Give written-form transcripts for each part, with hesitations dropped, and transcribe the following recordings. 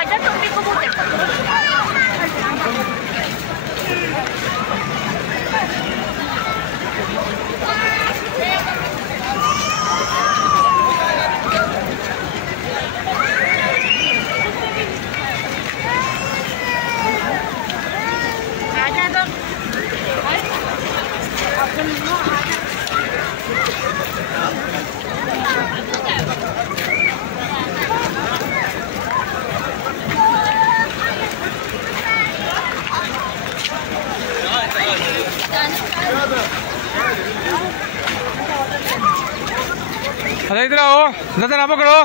आजा तुम भी कबूतर अरे इधर आओ, नजर ना पकड़ो।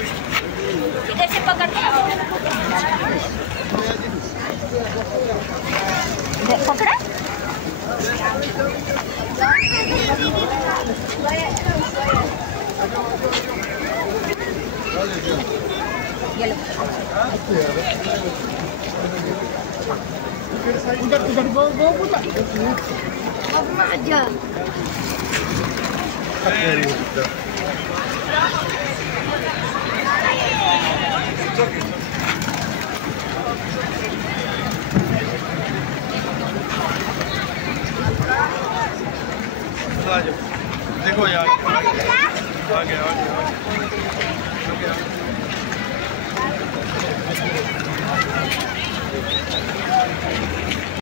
इधर से पकड़ के पकड़ा उधर उधर वो अब मजा देखो यार आ गया आ गया